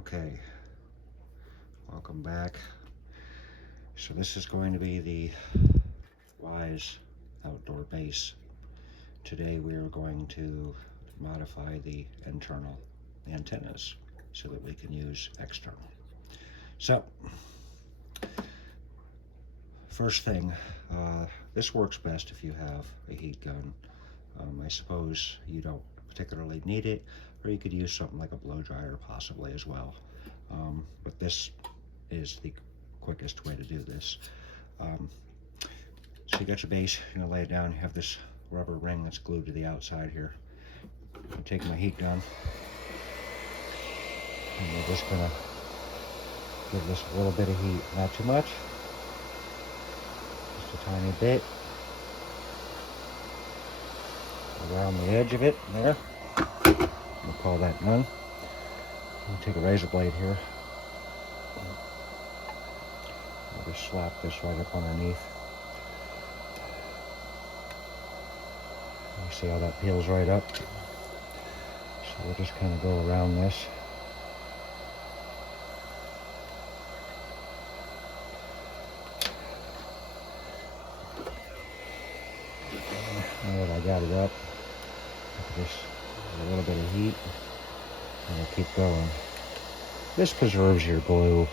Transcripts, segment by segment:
Okay, welcome back. So this is going to be the Wyze outdoor base. Today we are going to modify the internal antennas so that we can use external. So, first thing, this works best if you have a heat gun. I suppose you don't particularly need it, or you could use something like a blow dryer possibly as well. But this is the quickest way to do this. So you got your base, you're gonna lay it down, you have this rubber ring that's glued to the outside here. I'm taking my heat gun, and we're just gonna give this a little bit of heat, not too much, just a tiny bit around the edge of it there. We'll call that done. I'll take a razor blade here. I'll just slap this right up underneath. You see how that peels right up? So we'll just kind of go around this. Now that I got it up, just a little bit of heat, and we'll keep going. This preserves your glue,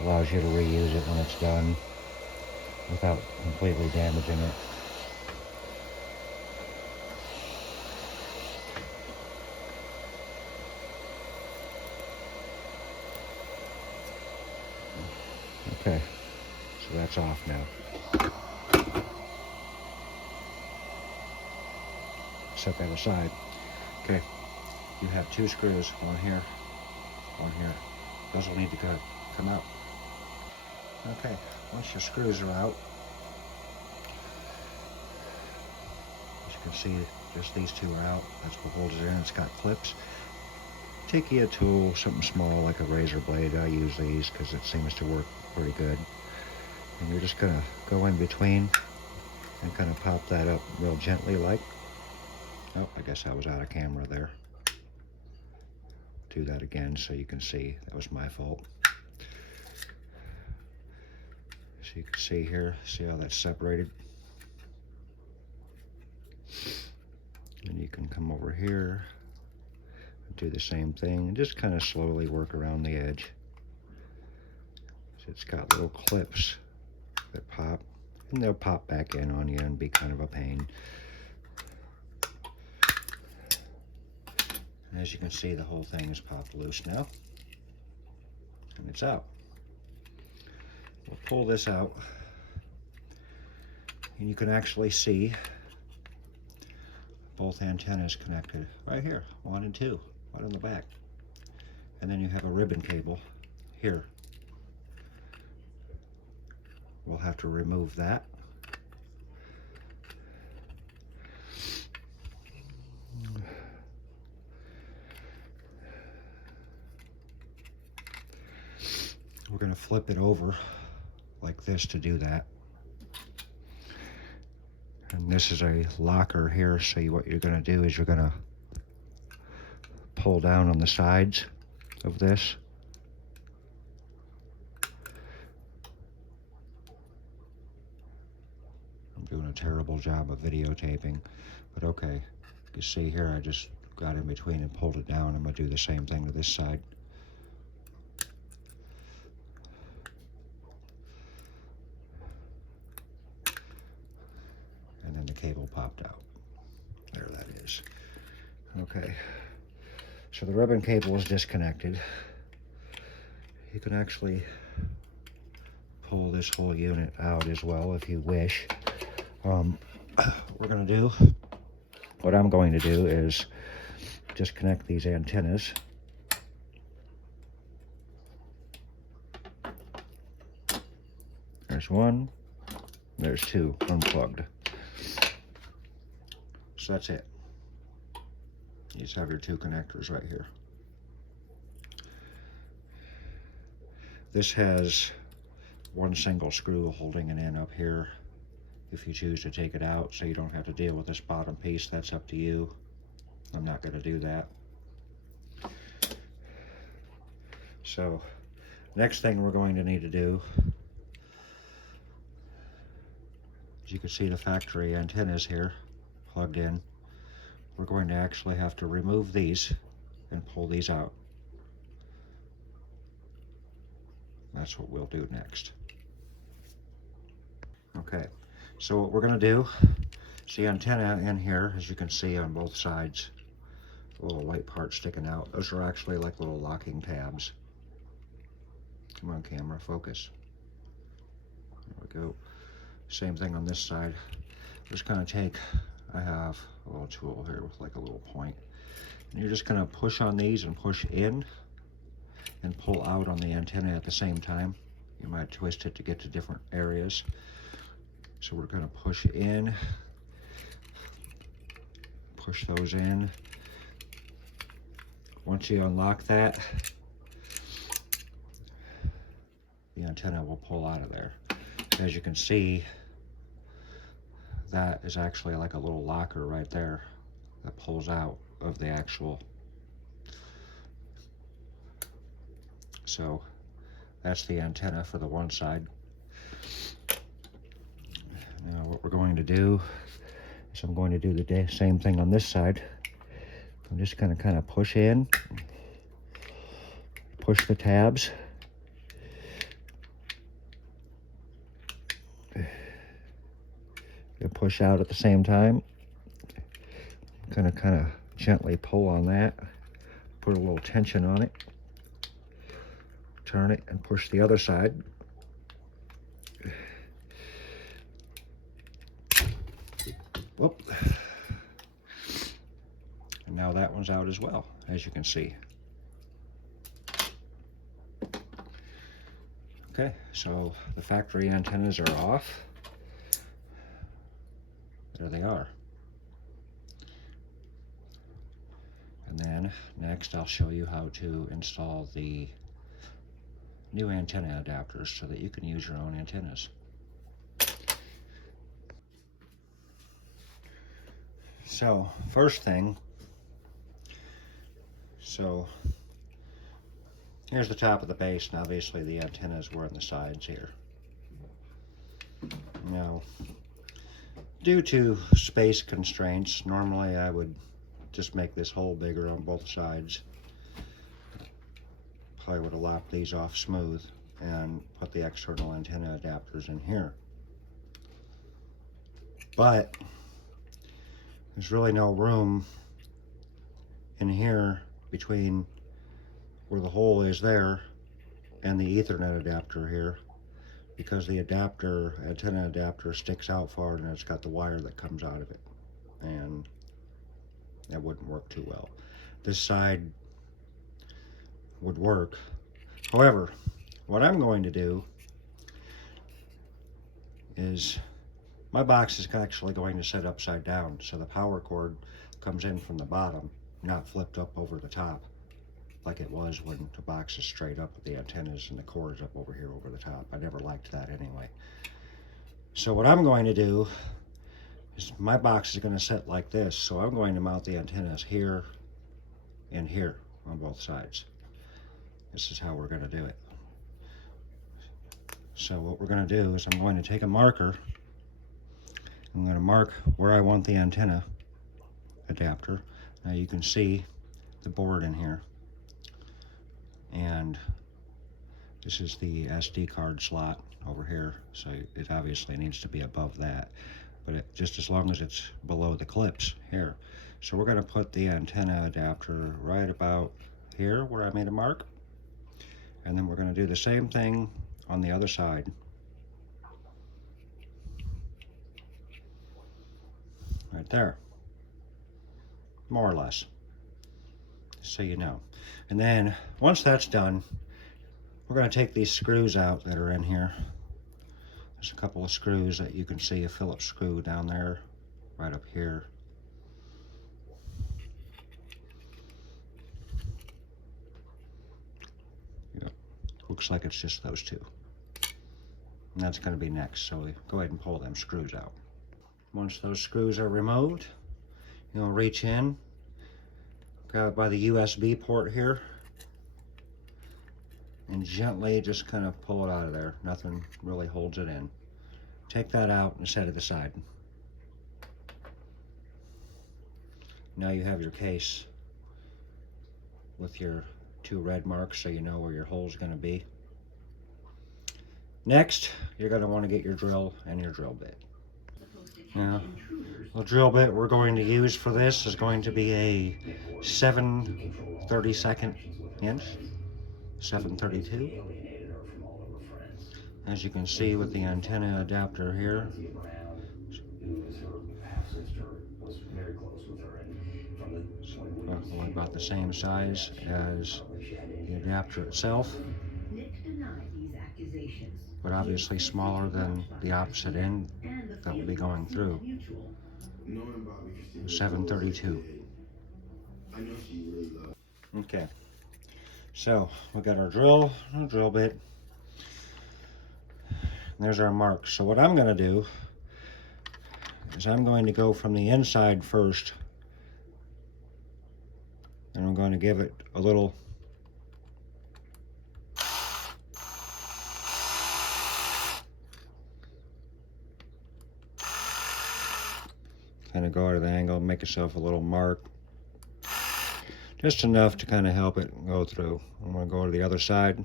allows you to reuse it when it's done without completely damaging it. Okay, so that's off now. Set that aside. Okay, you have two screws, one here, one here. Those will need to come out. Okay, once your screws are out, as you can see, just these two are out. That's what holds it in. It's got clips. Take you a tool, something small like a razor blade. I use these because it seems to work pretty good. And you're just gonna go in between and kind of pop that up real gently like. Oh, I guess I was out of camera there. Do that again so you can see. That was my fault. So you can see here, see how that's separated? And you can come over here and do the same thing and just kind of slowly work around the edge. So it's got little clips that pop, and they'll pop back in on you and be kind of a pain. And as you can see, the whole thing is popped loose now, and it's out. We'll pull this out, and you can actually see both antennas connected right here, 1 and 2, right on the back. And then you have a ribbon cable here. We'll have to remove that. We're going to flip it over like this to do that. And this is a locker here, so what you're going to do is you're going to pull down on the sides of this. I'm doing a terrible job of videotaping, but okay. You see here, I just got in between and pulled it down. I'm going to do the same thing to this side. And then the cable popped out. There that is. Okay, so the ribbon cable is disconnected. You can actually pull this whole unit out as well if you wish. What I'm going to do is disconnect these antennas. There's one, there's two unplugged. So that's it. You just have your two connectors right here. This has one single screw holding it in up here if you choose to take it out, so you don't have to deal with this bottom piece. That's up to you. I'm not going to do that. So next thing we're going to need to do, as you can see, the factory antennas here plugged in. We're going to actually have to remove these and pull these out. That's what we'll do next. Okay, so what we're going to do, see antenna in here, as you can see on both sides, a little white part sticking out. Those are actually like little locking tabs. Come on, camera, focus. There we go. Same thing on this side. Just kind of take, I have a little tool here with like a little point. And you're just going to push on these and push in and pull out on the antenna at the same time. You might twist it to get to different areas. So we're going to push in, push those in. Once you unlock that, the antenna will pull out of there. As you can see, that is actually like a little locker right there that pulls out of the actual. So that's the antenna for the one side. Now what we're going to do is I'm going to do the same thing on this side. I'm just going to kind of push in, push the tabs, and push out at the same time. I'm going to kind of gently pull on that, put a little tension on it, turn it and push the other side. Whoop. And now that one's out as well, as you can see. Okay, so the factory antennas are off. There they are. And then next I'll show you how to install the new antenna adapters so that you can use your own antennas. So first thing, so here's the top of the base, and obviously the antennas were on the sides here. Now, due to space constraints, normally I would just make this hole bigger on both sides. Probably would have lopped these off smooth and put the external antenna adapters in here. But there's really no room in here between where the hole is there and the Ethernet adapter here, because the antenna adapter sticks out far and it's got the wire that comes out of it, and that wouldn't work too well. This side would work. However, what I'm going to do is, my box is actually going to set upside down, so the power cord comes in from the bottom, not flipped up over the top like it was when the box is straight up with the antennas and the cord is up over here over the top. I never liked that anyway. So what I'm going to do is, my box is going to set like this, so I'm going to mount the antennas here and here on both sides. This is how we're going to do it. So what we're going to do is, I'm going to take a marker. I'm going to mark where I want the antenna adapter. Now you can see the board in here, and this is the SD card slot over here, so it obviously needs to be above that, but just as long as it's below the clips here. So we're going to put the antenna adapter right about here where I made a mark, and then we're going to do the same thing on the other side. Right there, more or less, so you know. And then once that's done, we're going to take these screws out that are in here. There's a couple of screws that you can see, a Phillips screw down there, right up here. Yep. Looks like it's just those two. And that's going to be next, so we go ahead and pull them screws out. Once those screws are removed, you'll reach in, grab it by the USB port here, and gently just kind of pull it out of there. Nothing really holds it in. Take that out and set it aside. Now you have your case with your 2 red marks so you know where your hole is going to be. Next, you're going to want to get your drill and your drill bit. Now, the drill bit we're going to use for this is going to be a 7/32 inch, 7/32. As you can see with the antenna adapter here, roughly about the same size as the adapter itself, but obviously smaller than the opposite end that will be going through. 7/32. Okay, so we got our drill and our drill bit. And there's our marks. So what I'm going to do is I'm going to go from the inside first, and I'm going to give it a little kind of go out of the angle, make yourself a little mark, just enough to kind of help it go through. I'm going to go to the other side.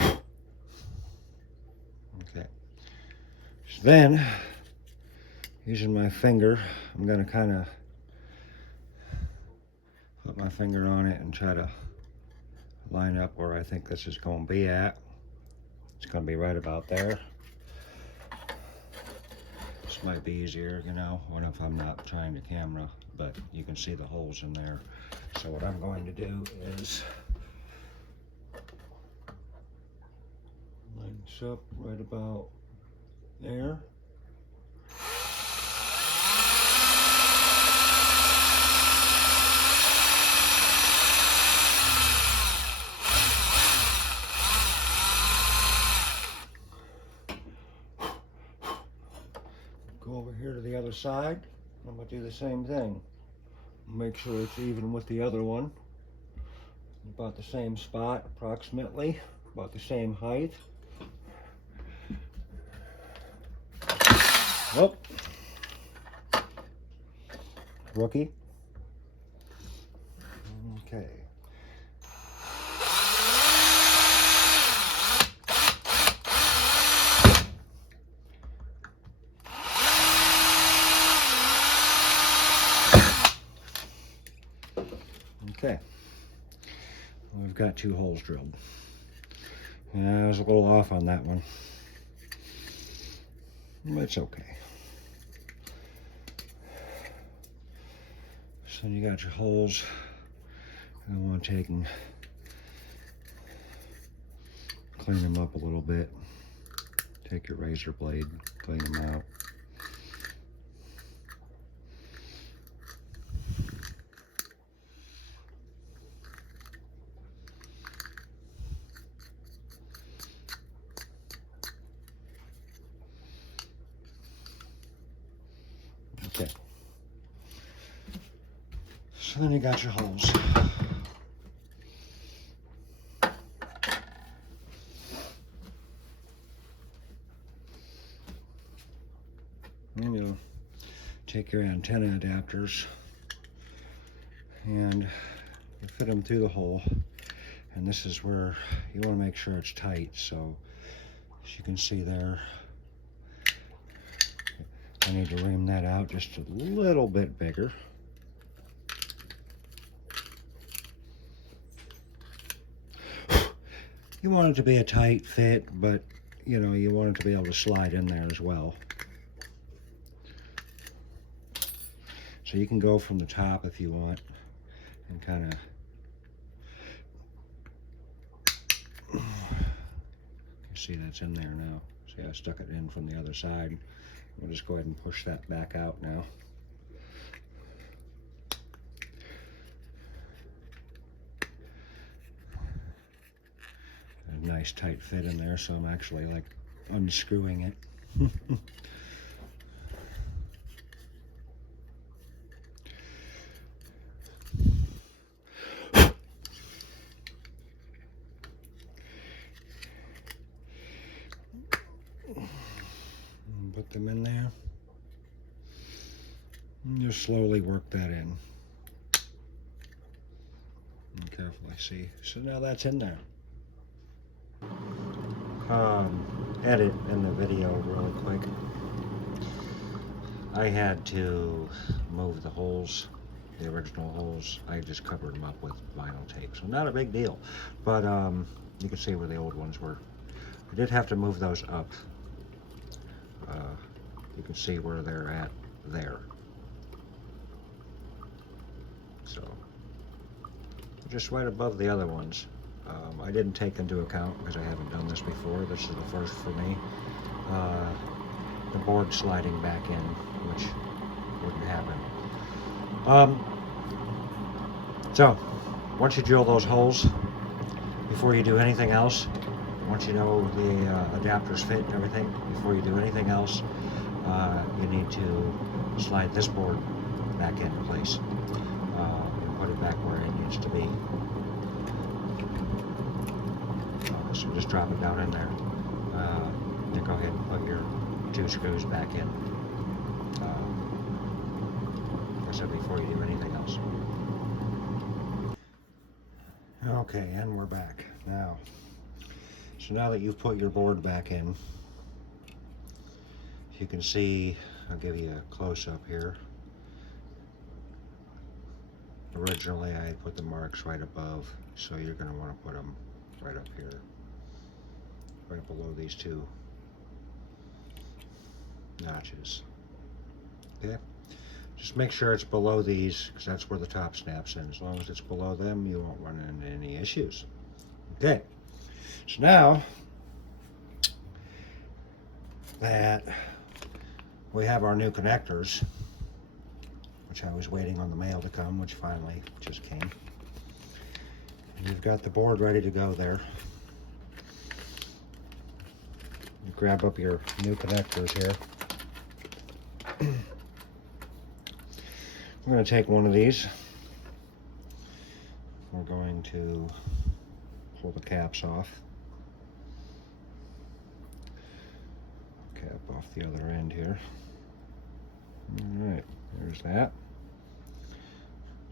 Okay. So then, using my finger, I'm going to kind of put my finger on it and try to line up where I think this is going to be at. It's going to be right about there. This might be easier, you know, when if I'm not trying the camera, but you can see the holes in there. So what I'm going to do is line this up right about there. Go over here to the other side. I'm going to do the same thing. Make sure it's even with the other one. About the same spot, approximately. About the same height. Oh. Rookie. Okay. Okay, we've got 2 holes drilled. I was a little off on that one, but it's okay. So you got your holes. I want to take and clean them up a little bit. Take your razor blade, clean them out. Okay. So then you got your holes. And you'll take your antenna adapters and you fit them through the hole. And this is where you want to make sure it's tight. So as you can see there, I need to ream that out just a little bit bigger. You want it to be a tight fit, but you know, you want it to be able to slide in there as well. So you can go from the top if you want and kind of, you see that's in there now. See, I stuck it in from the other side. We'll just go ahead and push that back out now. A nice tight fit in there, so I'm actually like unscrewing it. them in there. And just slowly work that in. And carefully, see. So now that's in there. Edit in the video really quick. I had to move the holes, the original holes. I just covered them up with vinyl tape, so not a big deal. But you can see where the old ones were. I did have to move those up. You can see where they're at there. So just right above the other ones. I didn't take into account because I haven't done this before. This is the first for me. The board sliding back in, which wouldn't happen. So once you drill those holes, before you do anything else, once you know the adapters fit and everything, before you do anything else, you need to slide this board back into place and put it back where it needs to be. So just drop it down in there. Then go ahead and put your 2 screws back in. I said before you do anything else. Okay, and we're back now. So now that you've put your board back in, you can see, I'll give you a close-up here. Originally I had put the marks right above, so you're going to want to put them right up here, right below these 2 notches. Okay, just make sure it's below these, because that's where the top snaps in. As long as it's below them, you won't run into any issues. Okay, so now that we have our new connectors, which I was waiting on the mail to come, which finally just came. You've got the board ready to go there. You grab up your new connectors here. We're going to take one of these. We're going to pull the caps off. Cap off the other end here. Alright, there's that.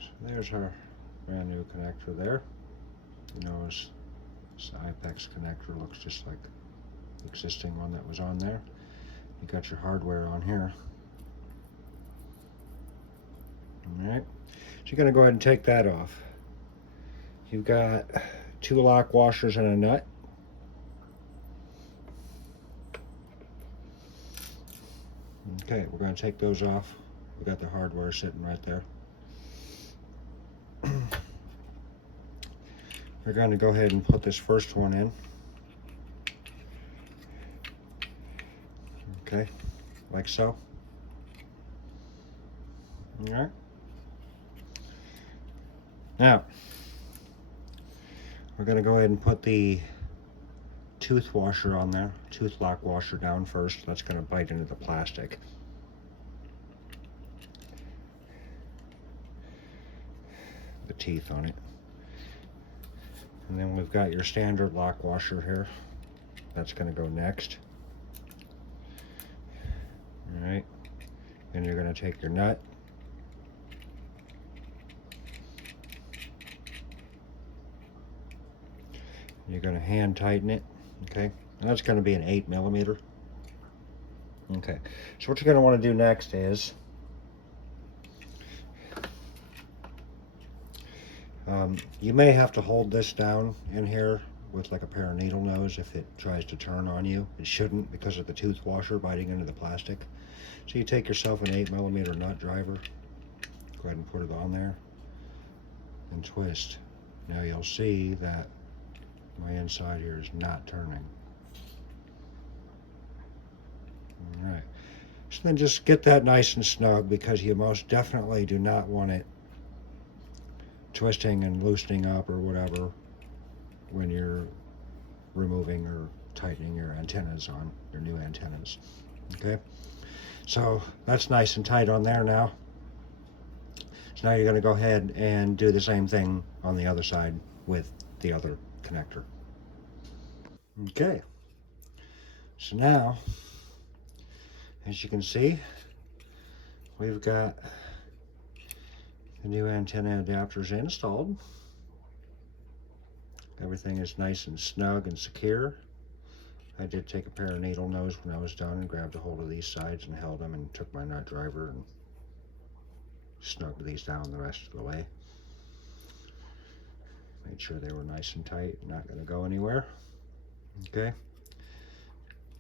So there's our brand new connector there. You notice this Ipex connector looks just like the existing one that was on there. You got your hardware on here. Alright, so you're going to go ahead and take that off. You've got 2 lock washers and a nut. Okay, we're going to take those off. We got the hardware sitting right there. We're going to go ahead and put this first one in. Okay, like so. All right. Now, we're going to go ahead and put the tooth washer on there, tooth lock washer down first. That's going to bite into the plastic. The teeth on it. And then we've got your standard lock washer here. That's going to go next. All right. And you're going to take your nut. You're going to hand tighten it. Okay. And that's going to be an 8mm. Okay. So what you're going to want to do next is you may have to hold this down in here with like a pair of needle nose if it tries to turn on you. It shouldn't because of the tooth washer biting into the plastic. So you take yourself an 8mm nut driver, go ahead and put it on there and twist. Now you'll see that my inside here is not turning. Alright, so then just get that nice and snug because you most definitely do not want it twisting and loosening up or whatever when you're removing or tightening your antennas on, your new antennas. Okay, so that's nice and tight on there now. So now you're going to go ahead and do the same thing on the other side with the other connector. Okay, so now As you can see, we've got the new antenna adapters installed. Everything is nice and snug and secure. I did take a pair of needle nose when I was done and grabbed a hold of these sides and held them and took my nut driver and snugged these down the rest of the way. Made sure they were nice and tight, not going to go anywhere. Okay,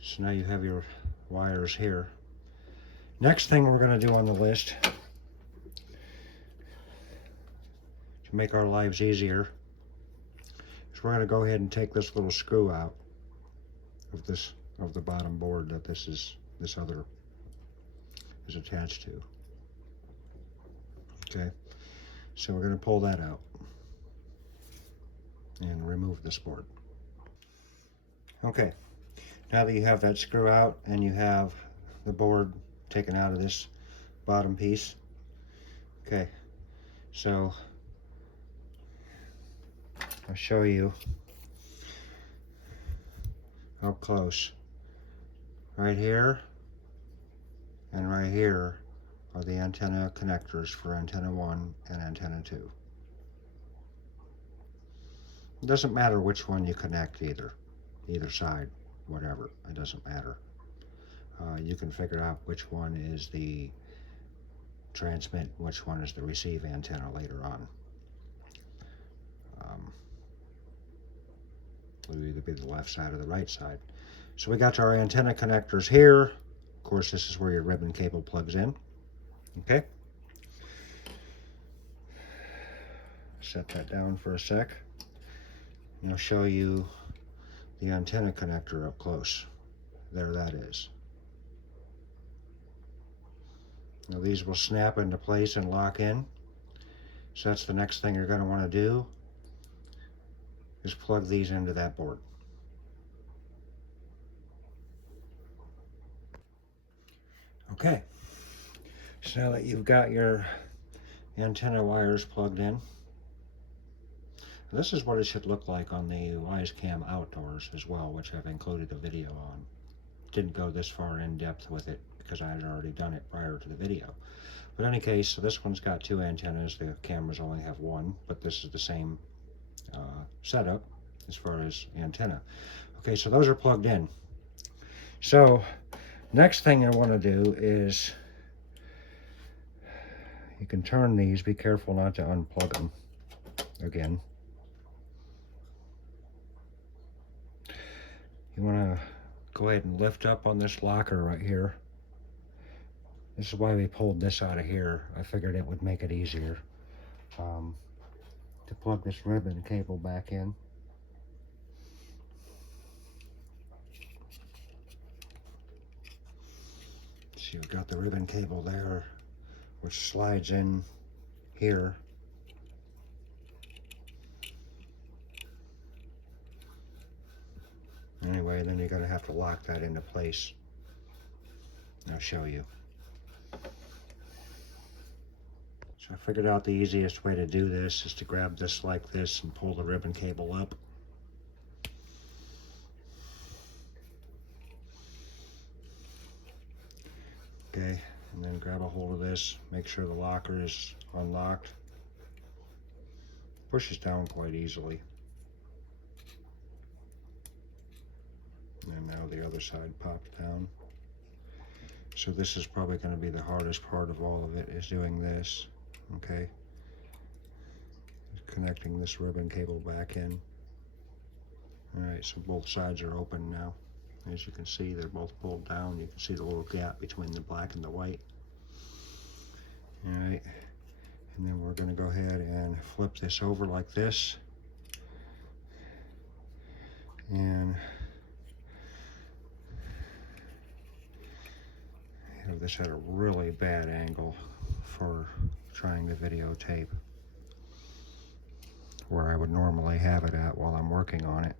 so now you have your wires here. Next thing we're going to do on the list to make our lives easier is we're going to go ahead and take this little screw out of the bottom board that this other is attached to. Okay, so we're going to pull that out and remove this board. Okay, now that you have that screw out and you have the board taken out of this bottom piece, okay, so I'll show you up close. Right here and right here are the antenna connectors for antenna 1 and antenna 2. It doesn't matter which one you connect, either side, whatever, it doesn't matter. You can figure out which one is the transmit, which one is the receive antenna later on. It'll either be the left side or the right side. So we got our antenna connectors here. Of course, this is where your ribbon cable plugs in. Okay. Set that down for a sec. And I'll show you the antenna connector up close. There that is. Now these will snap into place and lock in. So that's the next thing you're going to want to do, is plug these into that board. Okay, so now that you've got your antenna wires plugged in, this is what it should look like on the Wyze Cam Outdoors as well, which I've included a video on. Didn't go this far in depth with it because I had already done it prior to the video. But in any case, so this one's got 2 antennas. The cameras only have 1, but this is the same setup as far as antenna. Okay, so those are plugged in. So next thing I want to do is, you can turn these, be careful not to unplug them again. You want to go ahead and lift up on this locker right here. This is why we pulled this out of here. I figured it would make it easier to plug this ribbon cable back in. So you've got the ribbon cable there, which slides in here. Anyway, then you're going to have to lock that into place. I'll show you. So I figured out the easiest way to do this is to grab this like this and pull the ribbon cable up. Okay, and then grab a hold of this, make sure the locker is unlocked. Pushes down quite easily. And now the other side pops down. So this is probably going to be the hardest part of all of it, is doing this. Okay, connecting this ribbon cable back in. Alright, so both sides are open now. As you can see, they're both pulled down. You can see the little gap between the black and the white. Alright, and then we're going to go ahead and flip this over like this. And have this at a really bad angle for trying to videotape where I would normally have it at while I'm working on it.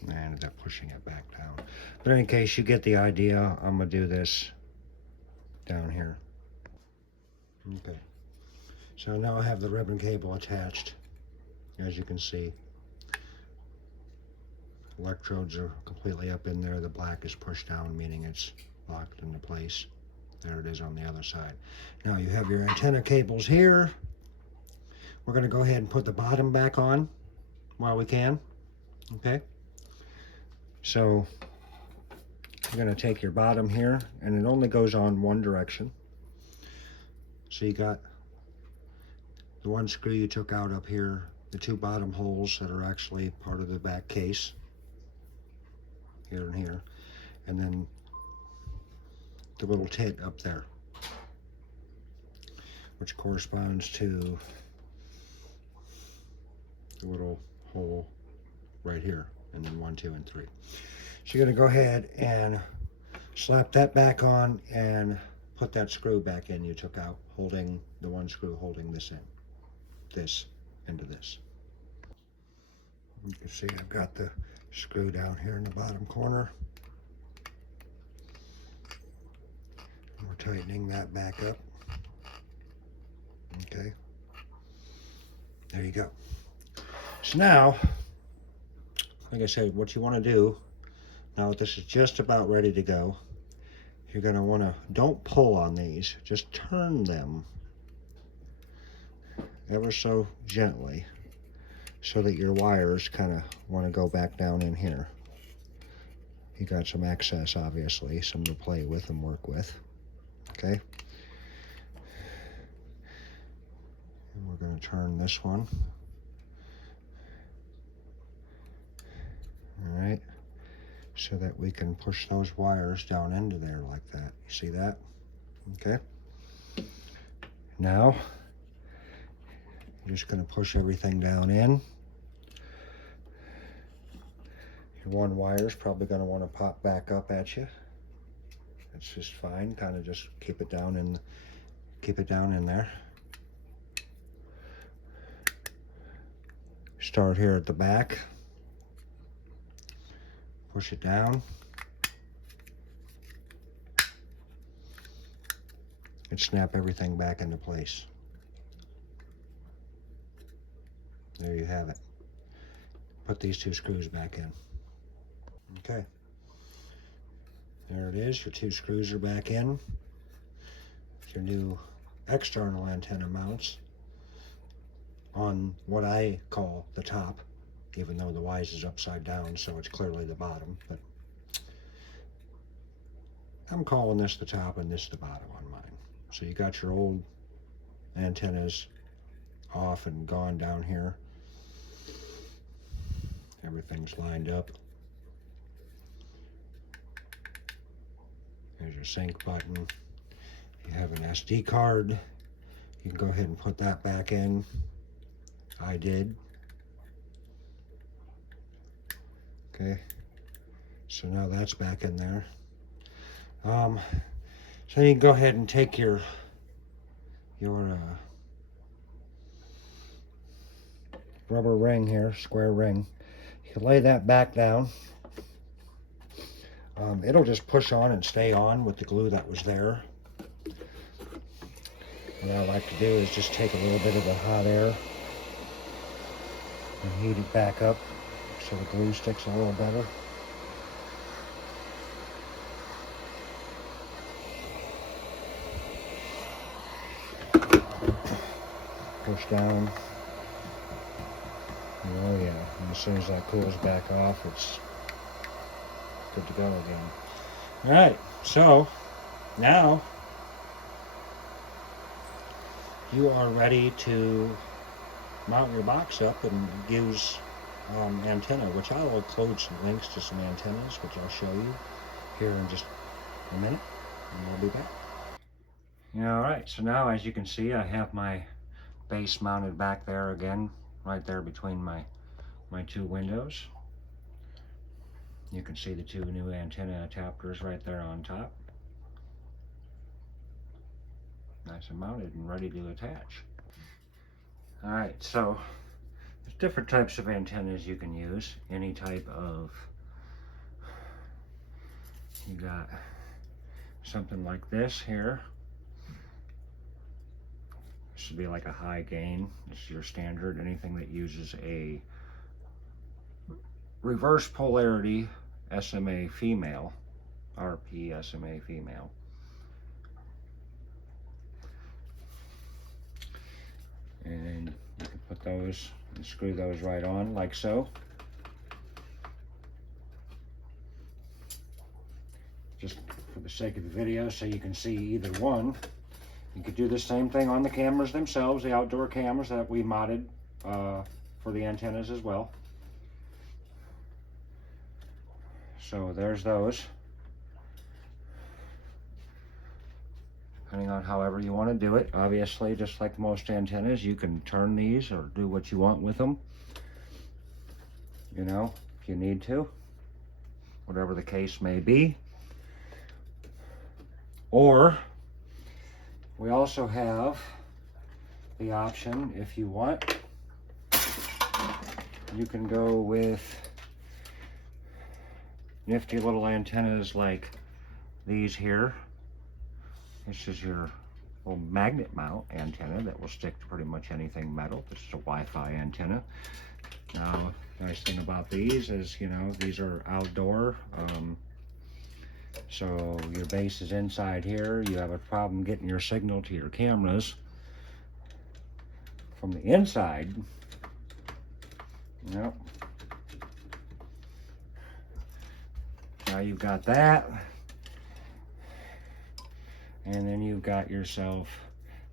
And I ended up pushing it back down. But in any case, you get the idea. I'm going to do this down here. Okay. So now I have the ribbon cable attached, as you can see. Electrodes are completely up in there. The black is pushed down, meaning it's locked into place. There it is on the other side. Now you have your antenna cables here. We're going to go ahead and put the bottom back on while we can. Okay. So you're going to take your bottom here, and it only goes on one direction. So you got the one screw you took out up here, the two bottom holes that are actually part of the back case, here and here, and then the little tit up there, which corresponds to the little hole right here, and then 1, 2, and 3. So you're going to go ahead and slap that back on and put that screw back in you took out, holding the one screw holding this in, this into this. You can see I've got the screw down here in the bottom corner. And we're tightening that back up. Okay. There you go. So now, like I said, what you want to do, now that this is just about ready to go, you're going to want to, don't pull on these, just turn them ever so gently so that your wires kind of want to go back down in here. You got some excess, obviously, some to play with and work with. Okay. And we're going to turn this one. All right. So that we can push those wires down into there like that. You see that? Okay. Now, you're just going to push everything down in. Your one wire is probably going to want to pop back up at you. That's just fine. Kind of just keep it down in there. Start here at the back. Push it down. And snap everything back into place. There you have it. Put these two screws back in. Okay. There it is. Your two screws are back in. Your new external antenna mounts on what I call the top, even though the Wyze is upside down, so it's clearly the bottom, but I'm calling this the top and this the bottom on mine. So you got your old antennas off and gone down here. Everything's lined up. There's your sync button. You have an SD card. You can go ahead and put that back in. I did. Okay. So now that's back in there. So you can go ahead and take your rubber ring here, square ring. You can lay that back down. It'll just push on and stay on with the glue that was there. What I like to do is just take a little bit of the hot air and heat it back up so the glue sticks a little better. Push down. Oh yeah, and as soon as that cools back off, it's good to go again. All right, so now you are ready to mount your box up and use antenna, which I'll include some links to some antennas, which I'll show you here in just a minute, and we'll be back. All right, so now as you can see, I have my base mounted back there again, right there between my two windows. You can see the two new antenna adapters right there on top. Nice and mounted and ready to attach. Alright, so there's different types of antennas you can use. Any type of, you got something like this here. This would be like a high gain. This is your standard. Anything that uses a reverse polarity SMA female, RP SMA female. And you can put those and screw those right on like so. Just for the sake of the video, so you can see either one. You could do the same thing on the cameras themselves, the outdoor cameras that we modded for the antennas as well. So there's those. Depending on however you want to do it. Obviously, just like most antennas, you can turn these or do what you want with them. You know, if you need to. Whatever the case may be. Or, we also have the option, if you want, you can go with nifty little antennas like these here. This is your little magnet mount antenna that will stick to pretty much anything metal. This is a Wi-Fi antenna. Now, the nice thing about these is, you know, these are outdoor. So your base is inside here. You have a problem getting your signal to your cameras from the inside. Yep. Now you've got that. And then you've got yourself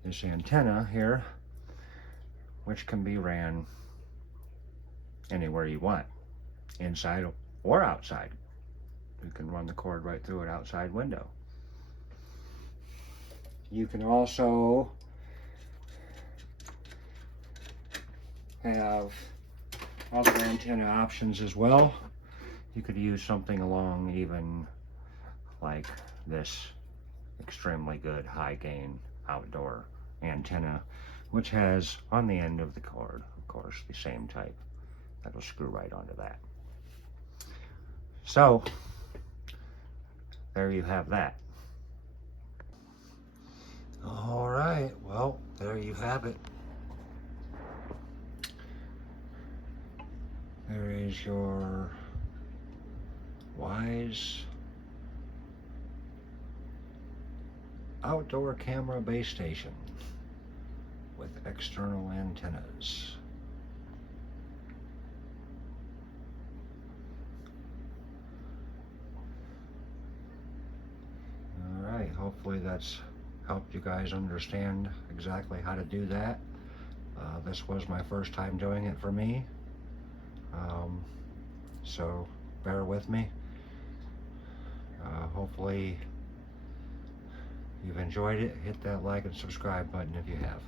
this antenna here, which can be ran anywhere you want, inside or outside. You can run the cord right through an outside window. You can also have other antenna options as well. You could use something along even like this extremely good high gain outdoor antenna, which has on the end of the cord, of course, the same type that'll screw right onto that. So there you have that. All right, well, there you have it. There is your Wyze outdoor camera base station with external antennas. All right, hopefully that's helped you guys understand exactly how to do that. This was my first time doing it for me, so bear with me. Hopefully you've enjoyed it. Hit that like and subscribe button if you have.